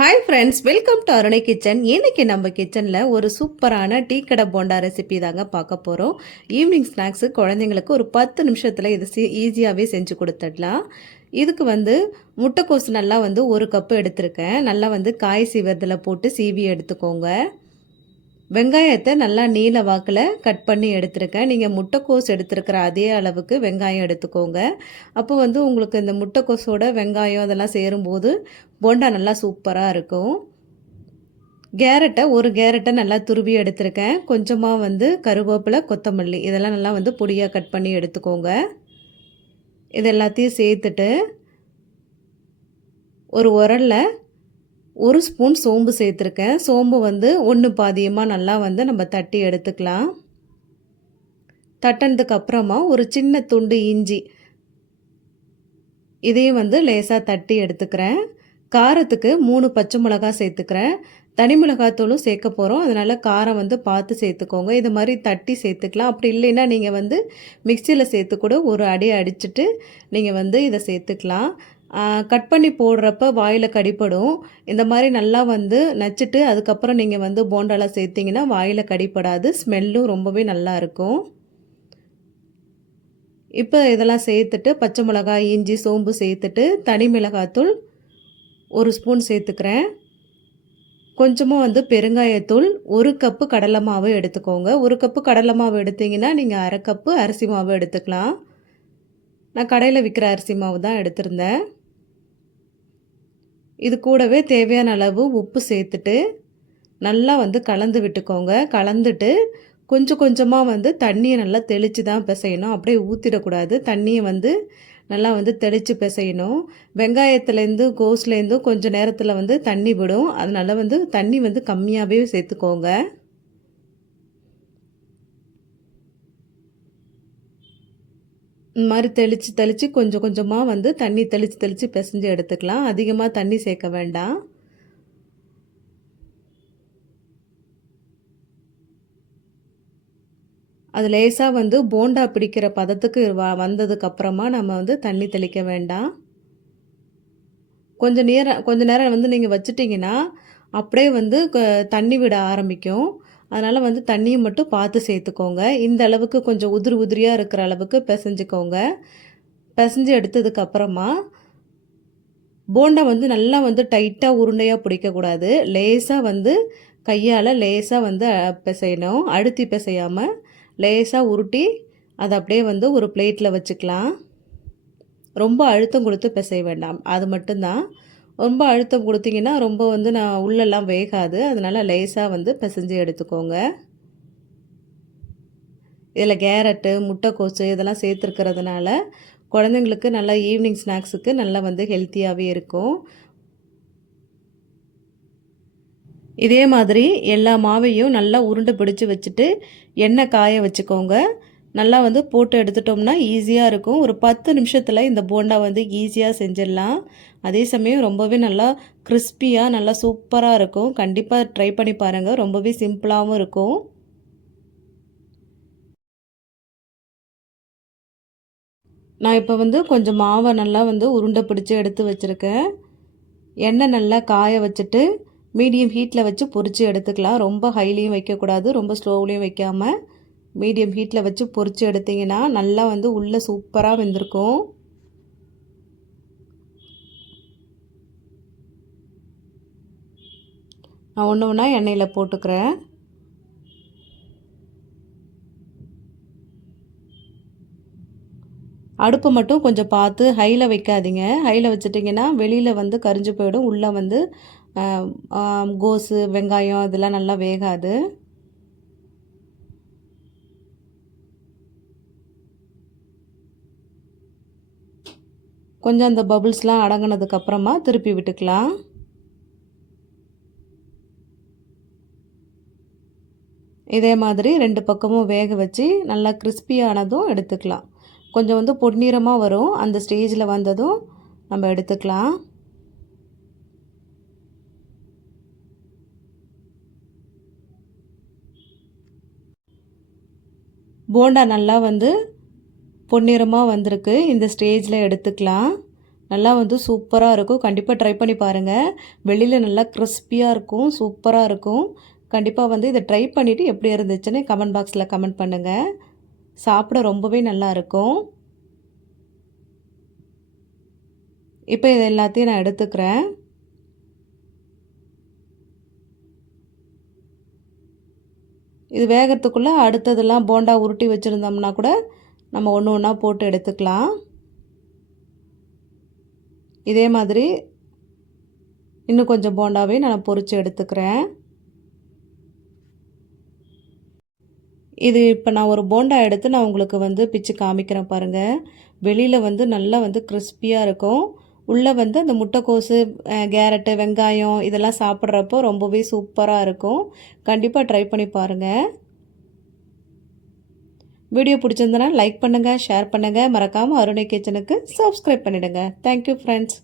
Hi friends, welcome to Arunai kitchen. இன்னைக்கு நம்ம கிச்சனில் ஒரு சூப்பரான டீ கடை போண்டா ரெசிபி தாங்க பார்க்க போகிறோம். ஈவினிங் ஸ்நாக்ஸு குழந்தைங்களுக்கு ஒரு 10 நிமிஷத்தில் இது ஈஸியாகவே செஞ்சு கொடுத்துடலாம். இதுக்கு முட்டைக்கோஸ் நல்லா ஒரு கப்பு எடுத்திருக்கேன். நல்லா காய் சீவரத்தில் போட்டு சீவி எடுத்துக்கோங்க. வெங்காயத்தை நல்லா நீல வாக்கில் கட் பண்ணி எடுத்துருக்கேன். நீங்கள் முட்டைக்கோஸ் எடுத்துருக்கிற அதே அளவுக்கு வெங்காயம் எடுத்துக்கோங்க. அப்போ உங்களுக்கு இந்த முட்டைக்கோஸோட வெங்காயம் அதெல்லாம் சேரும்போது போண்டா நல்லா சூப்பராக இருக்கும். ஒரு கேரட்டை நல்லா துருவி எடுத்திருக்கேன். கொஞ்சமாக கருவேப்பிலை, கொத்தமல்லி இதெல்லாம் நல்லா பொடியாக கட் பண்ணி எடுத்துக்கோங்க. இது எல்லாத்தையும் சேர்த்துட்டு ஒரு உரலில் 1 ஸ்பூன் சோம்பு சேர்த்துருக்கேன். சோம்பு 1 பாதியமாக நல்லா நம்ம தட்டி எடுத்துக்கலாம். தட்டினதுக்கு அப்புறமா ஒரு சின்ன துண்டு இஞ்சி இதையும் லேசாக தட்டி எடுத்துக்கிறேன். காரத்துக்கு 3 பச்சை மிளகாய் சேர்த்துக்கிறேன். தனி மிளகாத்தூளும் சேர்க்க போகிறோம், அதனால் காரம் பார்த்து சேர்த்துக்கோங்க. இது மாதிரி தட்டி சேர்த்துக்கலாம். அப்படி இல்லைன்னா நீங்கள் மிக்சியில் சேர்த்து கூட ஒரு அடி அடிச்சுட்டு நீங்கள் இதை சேர்த்துக்கலாம். கட் பண்ணி போடுறப்ப வாயில் கடிப்படும். இந்த மாதிரி நல்லா நச்சுட்டு அதுக்கப்புறம் நீங்கள் போண்டாலாம் சேர்த்திங்கன்னா வாயில் கடிப்படாது. ஸ்மெல்லும் ரொம்பவே நல்லா இருக்கும். இப்போ இதெல்லாம் சேர்த்துட்டு பச்சை மிளகாய், இஞ்சி, சோம்பு சேர்த்துட்டு தனி மிளகாத்தூள் 1 ஸ்பூன் சேர்த்துக்கிறேன். கொஞ்சமாக பெருங்காயத்தூள், 1 கப்பு கடலை மாவு எடுத்துக்கோங்க. 1 கப்பு கடலை மாவு எடுத்திங்கன்னா நீங்கள் 1/2 கப்பு அரிசி மாவு எடுத்துக்கலாம். நான் கடையில் விற்கிற அரிசி மாவு தான் எடுத்திருந்தேன். இது கூடவே தேவையான அளவு உப்பு சேர்த்துட்டு நல்லா கலந்து விட்டுக்கோங்க. கலந்துட்டு கொஞ்சம் கொஞ்சமாக தண்ணியை நல்லா தெளித்து தான் பிசையணும். அப்படியே ஊற்றிடக்கூடாது. தண்ணியை நல்லா தெளித்து பிசையணும். வெங்காயத்துலேருந்து கோஸ்லேருந்தும் கொஞ்சம் நேரத்தில் தண்ணி விடும். அதனால் தண்ணி கம்மியாகவே சேர்த்துக்கோங்க. இந்த மாதிரி தெளித்து கொஞ்சம் கொஞ்சமாக தண்ணி தெளித்து பிசைஞ்சு எடுத்துக்கலாம். அதிகமாக தண்ணி சேர்க்க வேண்டாம். அது லேசாக போண்டா பிடிக்கிற பதத்துக்கு வந்ததுக்கப்புறமா நம்ம தண்ணி தெளிக்க வேண்டாம். கொஞ்ச நேரம் நீங்கள் வச்சிட்டிங்கன்னா அப்படியே தண்ணி விட ஆரம்பிக்கும். அதனால் தண்ணியை மட்டும் பார்த்து சேர்த்துக்கோங்க. இந்த அளவுக்கு கொஞ்சம் உதிரியாக இருக்கிற அளவுக்கு பிசைஞ்சிக்கோங்க. பிசைஞ்சு எடுத்ததுக்கப்புறமா போண்டா நல்லா டைட்டாக உருண்டையாக பிடிக்கக்கூடாது. லேசாக கையால் லேசாக பிசையணும். அழுத்தி பிசையாமல் லேசாக உருட்டி அதை அப்படியே ஒரு பிளேட்டில் வச்சுக்கலாம். ரொம்ப அழுத்தம் கொடுத்து பிசைய வேண்டாம். அது மட்டும்தான். ரொம்ப அழுத்தம் கொடுத்தீங்கன்னா ரொம்ப நான் உள்ளெல்லாம் வேகாது. அதனால் லேசாக பிசைஞ்சு எடுத்துக்கோங்க. இதில் கேரட்டு, முட்டைக்கோசு இதெல்லாம் சேர்த்துருக்கிறதுனால குழந்தைங்களுக்கு நல்லா ஈவினிங் ஸ்நாக்ஸுக்கு நல்லா ஹெல்த்தியாகவே இருக்கும். இதே மாதிரி எல்லா மாவையும் நல்லா உருண்டை பிடிச்சி வச்சுட்டு எண்ணெய் காய வச்சுக்கோங்க. நல்லா போட்டு எடுத்துட்டோம்னா ஈஸியாக இருக்கும். ஒரு 10 நிமிஷத்தில் இந்த போண்டா ஈஸியாக செஞ்சிடலாம். அதே சமயம் ரொம்பவே நல்லா கிறிஸ்பியாக நல்லா சூப்பராக இருக்கும். கண்டிப்பாக ட்ரை பண்ணி பாருங்கள். ரொம்பவே சிம்பிளாகவும் இருக்கும். நான் இப்போ கொஞ்சம் மாவை நல்லா உருண்டை பிடிச்சி எடுத்து வச்சுருக்கேன். எண்ணெய் நல்லா காய வச்சுட்டு மீடியம் ஹீட்டில் வச்சு பொரித்து எடுத்துக்கலாம். ரொம்ப ஹைலியும் வைக்கக்கூடாது, ரொம்ப ஸ்லோவ்லேயும் வைக்காமல் மீடியம் ஹீட்டில் வச்சு பொரித்து எடுத்திங்கன்னா நல்லா உள்ளே சூப்பராக வெந்திருக்கும். நான் ஒன்று ஒன்றா எண்ணெயில் போட்டுக்கிறேன். அடுப்பு மட்டும் கொஞ்சம் பார்த்து ஹையில் வைக்காதீங்க. ஹையில் வச்சுட்டிங்கன்னா வெளியில் கரிஞ்சு போயிடும். உள்ளே கோஸு, வெங்காயம் இதெல்லாம் நல்லா வேகாது. கொஞ்சம் அந்த பபுள்ஸ்லாம் அடங்கினதுக்கப்புறமா திருப்பி விட்டுக்கலாம். இதே மாதிரி 2 பக்கமும் வேக வச்சு நல்லா கிறிஸ்பியானதும் எடுத்துக்கலாம். கொஞ்சம் பொன்னிறமாக வரும். அந்த ஸ்டேஜில் வந்ததும் நம்ம எடுத்துக்கலாம். போண்டா நல்லா பொன்னிறமாக வந்திருக்கு. இந்த ஸ்டேஜில் எடுத்துக்கலாம். நல்லா வந்து சூப்பராக இருக்கும். கண்டிப்பாக ட்ரை பண்ணி பாருங்கள். வெளியில் நல்லா கிறிஸ்பியாக இருக்கும், சூப்பராக இருக்கும். கண்டிப்பாக வந்து இதை ட்ரை பண்ணிவிட்டு எப்படி இருந்துச்சுன்னு கமெண்ட் பாக்ஸில் கமெண்ட் பண்ணுங்கள். சாப்பிட ரொம்பவே நல்லாயிருக்கும். இப்போ இது எல்லாத்தையும் நான் எடுத்துக்கிறேன். இது வேகிறதுக்குள்ளே அடுத்ததெல்லாம் போண்டா உருட்டி வச்சுருந்தோம்னா கூட நம்ம ஒன்று ஒன்றா போட்டு எடுத்துக்கலாம். இதே மாதிரி இன்னும் கொஞ்சம் போண்டாவே நான் பொரித்து எடுத்துக்கிறேன். இது இப்போ நான் ஒரு போண்டா எடுத்து நான் உங்களுக்கு வந்து பிச்சு காமிக்கிறேன் பாருங்கள். வெளியில் வந்து நல்லா வந்து கிறிஸ்பியாக இருக்கும். உள்ளே வந்து அந்த முட்டைக்கோசு, கேரட்டு, வெங்காயம் இதெல்லாம் சாப்பிட்றப்போ ரொம்பவே சூப்பராக இருக்கும். கண்டிப்பாக ட்ரை பண்ணி பாருங்கள். வீடியோ பிடிச்சிருந்தனா லைக் பண்ணுங்கள், ஷேர் பண்ணுங்கள். மறக்காமல் அருணை கிச்சனுக்கு சப்ஸ்கிரைப் பண்ணிவிடுங்க. Thank you friends.